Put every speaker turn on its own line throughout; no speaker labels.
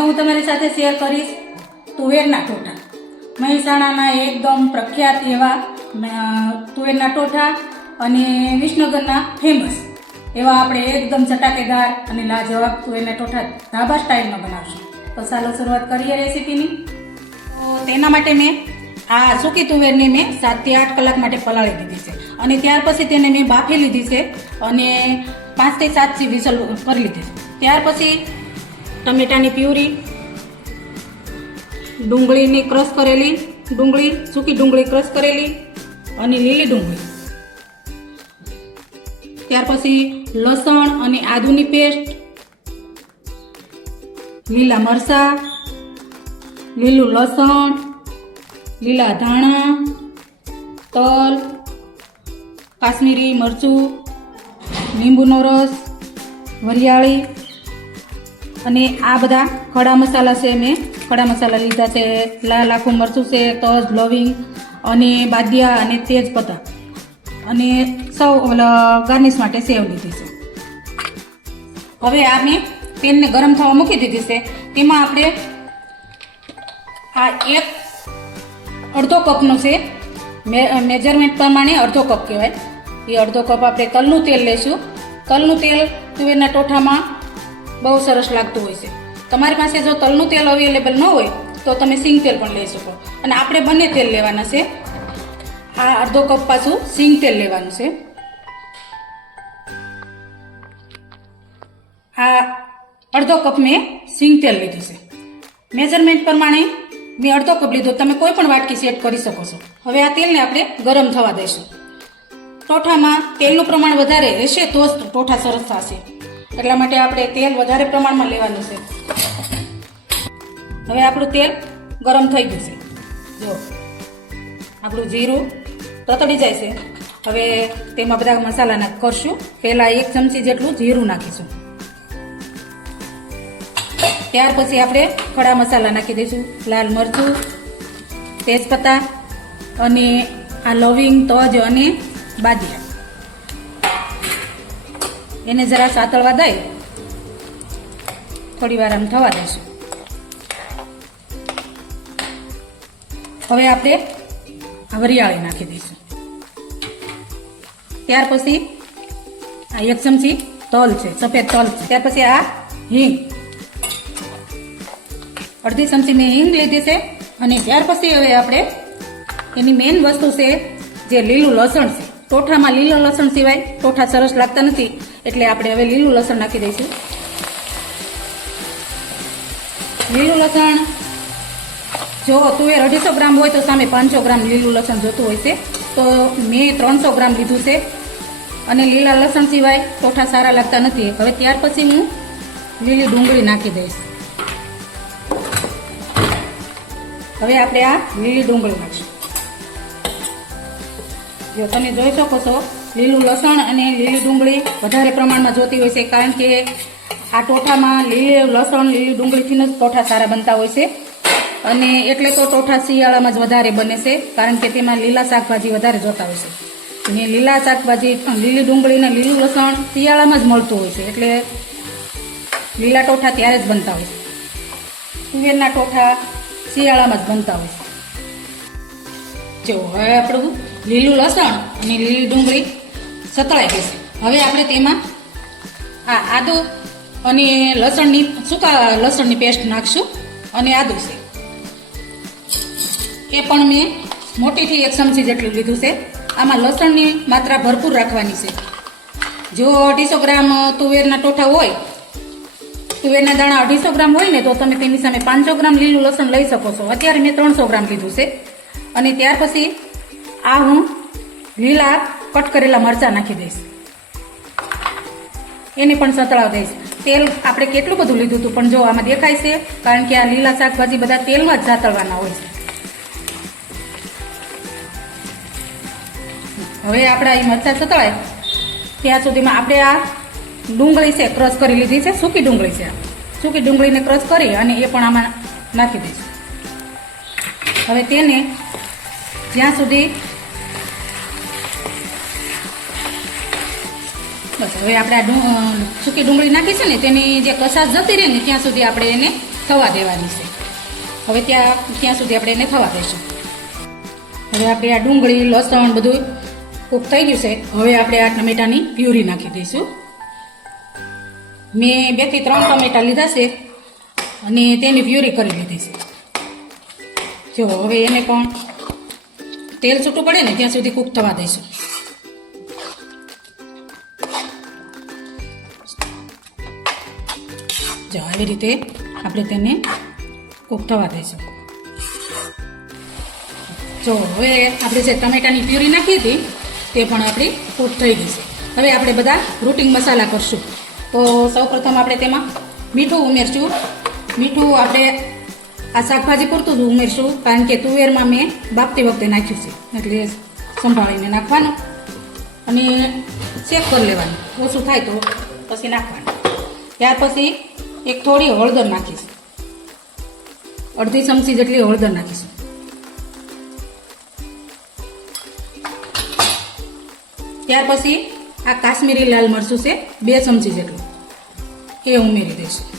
હું તમારી સાથે શેર કરીશ તુવેરના ટોઠા. મહેસાણાના એકદમ પ્રખ્યાત એવા તુવેરના ટોઠા અને વિસનગરના ફેમસ એવા આપણે એકદમ ચટાકેદાર અને લાજવાબ તુવેરના ટોઠા ધાબા સ્ટાઇલમાં બનાવશું. તો ચાલો શરૂઆત કરીએ રેસીપીની તો તેના માટે મેં આ સૂકી તુવેરને મેં સાતથી આઠ કલાક માટે પલાળી દીધી છે. અને ત્યાર પછી તેને મેં બાફી લીધી છે. અને પાંચથી સાતથી વિસલ કરી લીધી. ત્યાર પછી ટમેટાની પ્યુરી, ડુંગળીની ક્રશ કરેલી ડુંગળી, સૂકી ડુંગળી ક્રશ કરેલી અને લીલી ડુંગળી. ત્યાર પછી લસણ અને આદુની પેસ્ટ, લીલા મરચાં, લીલું લસણ, લીલા ધાણા, તલ, કાશ્મીરી મરચું લીંબુનો રસ, વરિયાળી અને આ બધા ખડા મસાલા છે મેં. ખડા મસાલા લીધા છે, લાલ આખું મરચું છે, તજ, લવિંગ અને બાદિયા અને તેજપત્તા અને સૌ ગાર્નિશ માટે સેવ લીધી છે. હવે આ મેં પેનને ગરમ થવા મૂકી દીધી છે. તેમાં આપણે આ એક અડધો કપનો છે. મેજરમેન્ટ પ્રમાણે અડધો કપ કહેવાય. એ અડધો કપ આપણે તલનું તેલ લઈશું તલનું તેલ તુવેરના ટોઠામાં બહુ સરસ લાગતું હોય છે. તમારી પાસે જો તલનું તેલ અવેલેબલ ન હોય, તો તમે સિંગ તેલ પણ લઈ શકો. અને આપણે બંને તેલ લેવાના છે. આ અડધો કપ પાછું સિંગ તેલ લેવાનું છે. આ અડધો કપ મેં સિંગ તેલ લીધું છે. મેજરમેન્ટ પ્રમાણે મેં અડધો કપ લીધો. તમે કોઈ પણ વાટકી સેટ કરી શકો છો. હવે આ તેલને આપણે ગરમ થવા દઈશું. ટોઠામાં તેલનું પ્રમાણ વધારે રહેશે તો જ ટોઠા સરસ થશે. એટલા માટે આપણે તેલ વધારે પ્રમાણમાં લેવાનું છે. હવે આપણું તેલ ગરમ થઈ ગયું જો, આપણું જીરું તતડી જાય છે. હવે તેમાં બધા મસાલા નાખ કરશું. પહેલાં એક ચમચી જેટલું જીરું નાખીશું. ત્યાર પછી આપણે ખડા મસાલા નાખી દઈશું. લાલ મરચું, તેજપત્તા અને આ લવિંગ, તજ અને બાદિયા એને જરા સાતળવા દઈ. થોડી વાર આમ થવા દઈશું. હવે આપણે વરિયાળી નાખી દઈશું. ત્યાર પછી આ એક ચમચી તલ છે, સફેદ તલ છે. ત્યાર પછી આ હિંગ. અડધી ચમચી મેં હિંગ લીધી છે અને ત્યાર પછી હવે આપણે એની મેઇન વસ્તુ છે જે લીલું લસણ છે. ટોઠામાં લીલું લસણ સિવાય ટોઠા સરસ લાગતા નથી, એટલે આપણે હવે લીલું લસણ નાખી દઈશું. લીલું લસણ, જો તુવેર અઢીસો ગ્રામ હોય તો સામે પાંચસો ગ્રામ લીલું લસણ જોતું હોય છે. તો મેં ત્રણસો ગ્રામ લીધું છે. અને લીલા લસણ સિવાય ટોઠા સારા લાગતા નથી. હવે ત્યાર પછી હું લીલી ડુંગળી નાખી દઈશ. હવે આપણે આ લીલી ડુંગળી નાખીશું. જો તમે જોઈ શકો છો, લીલું લસણ અને લીલી ડુંગળી વધારે પ્રમાણમાં જોતી હોય છે, કારણ કે આ ટોઠામાં લીલું લસણ, લીલી ડુંગળીથી જ ટોઠા સારા બનતા હોય છે. અને એટલે તો ટોઠા શિયાળામાં જ વધારે બને છે, કારણ કે તેમાં લીલા શાકભાજી વધારે જોતા હોય છે. અને લીલા શાકભાજી લીલી ડુંગળી અને લીલું લસણ શિયાળામાં જ મળતું હોય છે, એટલે લીલા ટોઠા ત્યારે જ બનતા હોય છે. તુવેરના ટોઠા શિયાળામાં જ બનતા હોય છે. જો, હવે આપણું લીલું લસણ અને લીલી ડુંગળી સતળાઈ ગઈ છે. હવે આપણે તેમાં આ આદુ અને લસણની સૂકા લસણની પેસ્ટ નાખશું અને આદુ છે. એ પણ મેં મોટીથી એક ચમચી જેટલું લીધું છે. આમાં લસણની માત્રા ભરપૂર રાખવાની છે. જો અઢીસો ગ્રામ તુવેરના ટોઠા હોય, તુવેરના દાણા અઢીસો ગ્રામ હોય ને, તો તમે તેની સામે પાંચસો ગ્રામ લીલું લસણ લઈ શકો છો. અત્યારે મેં ત્રણસો ગ્રામ લીધું છે. અને ત્યાર પછી આ હું લીલા કટ કરેલા મરચાં નાખી દઈશ. એને પણ સતળાવ દઈશ. તેલ આપણે કેટલું બધું લીધું હતું પણ જો આમાં દેખાય છે, કારણ કે આ લીલા શાકભાજી બધા તેલમાં જ સાતળવાના હોય છે. હવે આપણા એ મરચાં સતળાય. ત્યાં સુધીમાં આપણે આ ડુંગળી છે, ક્રશ કરી લીધી છે, સૂકી ડુંગળી છે. સૂકી ડુંગળીને ક્રશ કરી અને એ પણ આમાં નાખી દઈશું. હવે તેને જ્યાં સુધી બસ, હવે આપણે આ સૂકી ડુંગળી નાખી છે ને, તેની જે કસાશ જતી રહે ને, ત્યાં સુધી આપણે એને થવા દેવાની છે. હવે ત્યાં ત્યાં સુધી આપણે એને થવા દઈશું હવે આપણે આ ડુંગળી, લસણ બધું કૂક થઈ ગયું છે. હવે આપણે આ ટમેટાની પ્યુરી નાખી દઈશું. મેં બેથી ત્રણ ટમેટા લીધા છે અને તેની પ્યુરી કરી લીધી છે. જો, હવે એને પણ તેલ છૂટું પડે ને, ત્યાં સુધી કૂક થવા દઈશું. જો આવી રીતે આપણે તેને કૂક થવા દઈશું. જો હવે આપણે જે ટમેટાની પ્યુરી નાખી હતી, તે પણ આપણી કૂક થઈ ગઈ છે. હવે આપણે બધા રૂટિંગ મસાલા કરશું. તો સૌપ્રથમ આપણે તેમાં મીઠું, ઉમેરશું. મીઠું આપણે આ શાકભાજી પૂરતું જ ઉમેરશું કારણ કે તુવેરમાં મેં બાપતી વખતે નાખ્યું છે. એટલે સંભાળીને નાખવાનું અને શેક કરી લેવાનું. ઓછું થાય તો પછી નાખવાનું. ત્યાર પછી એક થોડી હળદર નાખીશું. અડધી ચમચી જેટલી હળદર નાખીશું. ત્યાર પછી આ કાશ્મીરી લાલ મરચું છે, બે ચમચી જેટલું. એ ઉમેરી દઈશું.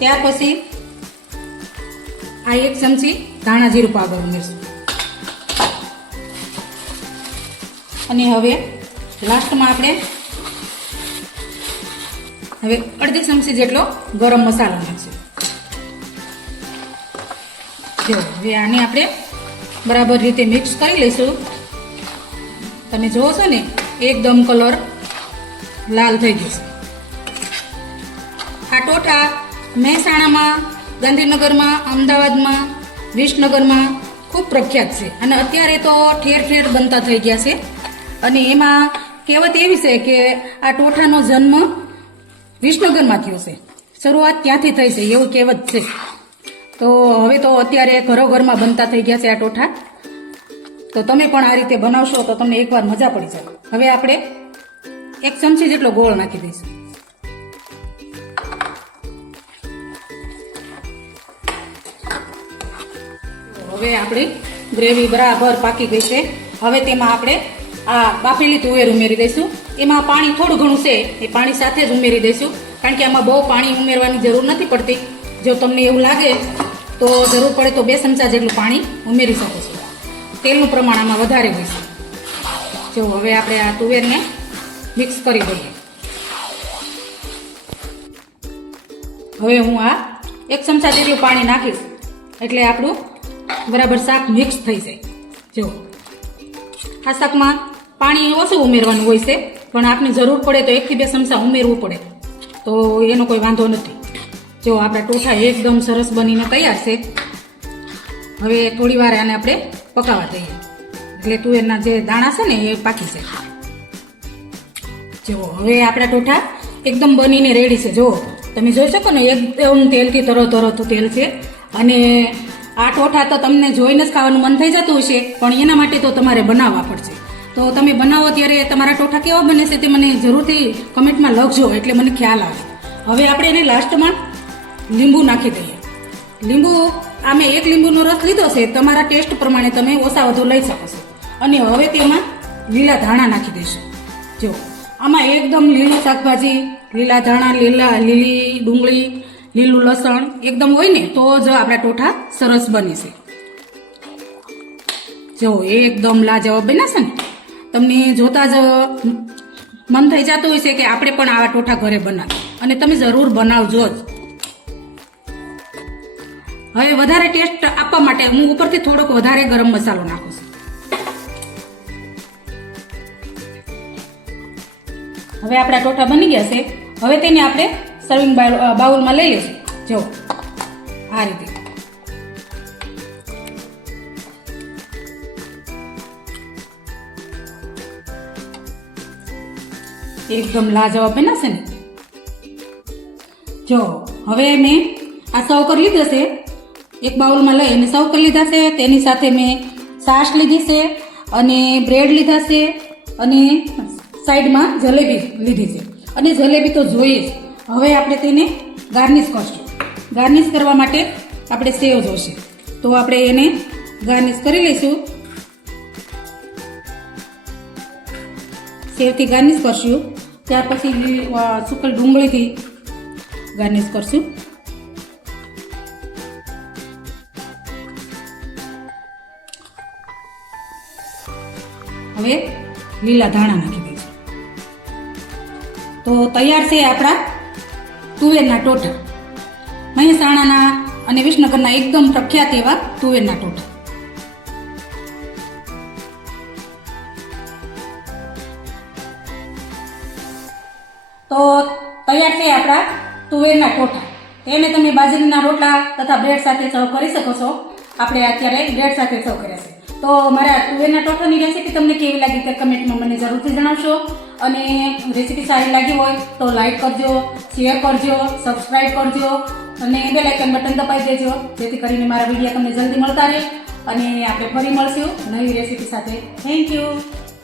ત્યાર પછી આ એક ચમચી ધાણા જીરું પાવડર ઉમેરશું. અને હવે લાસ્ટમાં આપણે હવે અડધી ચમચી જેટલો ગરમ મસાલો નાખશું. જો, હવે આને આપણે બરાબર રીતે મિક્સ કરી લઈશું. તમે જોવો છો ને, એકદમ કલર લાલ થઈ જશે. આ ટોઠા મહેસાણામાં, ગાંધીનગરમાં, અમદાવાદમાં, વિસનગરમાં ખૂબ પ્રખ્યાત છે. અને અત્યારે તો ઠેર ઠેર બનતા થઈ ગયા છે. અને એમાં કહેવત એવી છે કે આ ટોઠાનો જન્મ વિસનગરમાં થયો છે. શરૂઆત ત્યાંથી થઈ છે, એવું કહેવત છે. તો હવે તો અત્યારે ઘરો ઘરમાં બનતા થઈ ગયા છે આ ટોઠા. તો તમે પણ આ રીતે બનાવશો તો તમને એકવાર મજા પડી જાય. હવે આપણે એક ચમચી જેટલો ગોળ નાખી દઈશું. હવે આપણી ગ્રેવી બરાબર પાકી ગઈ છે. હવે તેમાં આપણે આ બાફેલી તુવેર ઉમેરી દઈશું. એમાં પાણી થોડું ઘણું છે, એ પાણી સાથે જ ઉમેરી દઈશું. કારણ કે આમાં બહુ પાણી ઉમેરવાની જરૂર નથી પડતી. જો તમને એવું લાગે, તો જરૂર પડે તો બે ચમચા જેટલું પાણી ઉમેરી શકો છો. તેલનું પ્રમાણ આમાં વધારે છે. જો હવે આપણે આ તુવેરને મિક્સ કરી દઈએ. હવે હું આ એક ચમચા જેટલું પાણી નાખીશ. એટલે આપણું બરાબર શાક મિક્સ થઈ જાય. જો. આ શાકમાં પાણી ઓછું ઉમેરવાનું હોય છે, પણ આપને જરૂર પડે તો એકથી બે ચમચા ઉમેરવું પડે. તો એનો કોઈ વાંધો નથી. જો આપણા ટોઠા એકદમ સરસ બનીને તૈયાર છે. હવે થોડી વાર આને આપણે પકાવવા દઈએ. એટલે તુવેરના જે દાણા છે ને એ પાકી છે જો, હવે આપણા ટોઠા એકદમ બનીને રેડી છે. જો, તમે જોઈ શકો ને, એકદમ તેલથી તરો તરો તેલ છે. અને આ ટોઠા તો તમને જોઈને જ ખાવાનું મન થઈ જતું હશે, પણ એના માટે તો તમારે બનાવવા પડશે. તો તમે બનાવો ત્યારે તમારા ટોઠા કેવા બને છે તે મને જરૂરથી કમેન્ટમાં લખજો, એટલે મને ખ્યાલ આવે. હવે આપણે એને લાસ્ટમાં લીંબુ નાખી દઈએ. લીંબુ આ મેં એક લીંબુનો રસ લીધો છે, તમારા ટેસ્ટ પ્રમાણે તમે ઓછા વધુ લઈ શકો છો. અને હવે તેમાં લીલા ધાણા નાખી દઈશું. જો, આમાં એકદમ લીલું શાકભાજી, લીલા ધાણા, લીલા, લીલી ડુંગળી લીલું લસણ એકદમ હોય ને તો જ આપણા ટોઠા સરસ બને છે. જો એકદમ લાજવાબ બન્યા છે ને, તમને જોતા જ મન થઈ જતું હોય છે કે આપણે પણ આવા ટોઠા ઘરે બનાવીએ. અને તમે જરૂર બનાવજો જ. હવે વધારે ટેસ્ટ આપવા માટે હું ઉપરથી થોડોક વધારે ગરમ મસાલો નાખું છું. હવે આપણા ટોઠા બની ગયા છે. હવે તેને આપણે સર્વિંગ બાઉલમાં લઈ લઈશું જો, આ રીતે. એકદમ લાજવાબ બનાવશે ને. જો, હવે મેં આ સર્વ કરી લીધો છે એક બાઉલમાં લઈ અને સર્વ કરી લીધા છે. તેની સાથે મેં સાસ લીધી છે અને બ્રેડ લીધા છે અને સાઈડમાં જલેબી લીધી છે. અને જલેબી તો જોઈએ જ. હવે આપણે તેને ગાર્નિશ કરશું. ગાર્નિશ કરવા માટે આપણે સેવ જોશે. તો આપણે એને ગાર્નિશ કરી લઈશું. સેવથી ગાર્નિશ કરશું. ત્યાર પછી સુકલ ડુંગળીથી ગાર્નિશ કરશું. હવે લીલા ધાણા નાખી દઈશું. તો તૈયાર છે આપણા તુવેરના ટોઠા. મહેસાણાના અને વિસનગરના એકદમ પ્રખ્યાત એવા તુવેરના ટોઠા. તો તૈયાર છે આપણા તુવેરના ટોઠા. એને તમે બાજરીના રોટલા તથા બ્રેડ સાથે સર્વ કરી શકો છો. આપણે અત્યારે બ્રેડ સાથે સર્વ કર્યા છે. તો મારા તુવેરના ટોઠાની રેસીપી તમને કેવી લાગી તે કમેન્ટમાં મને જરૂરથી જણાવશો. અને રેસીપી સારી લાગી હોય તો લાઈક કરજો શેર કરજો સબસ્ક્રાઈબ કરજો, અને બે લાઇકન બટન દબાવી દેજો, જેથી કરીને મારા વીડિયો તમને જલ્દી મળતા રહે. અને આપણે ફરી મળશું નવી રેસીપી સાથે. Thank you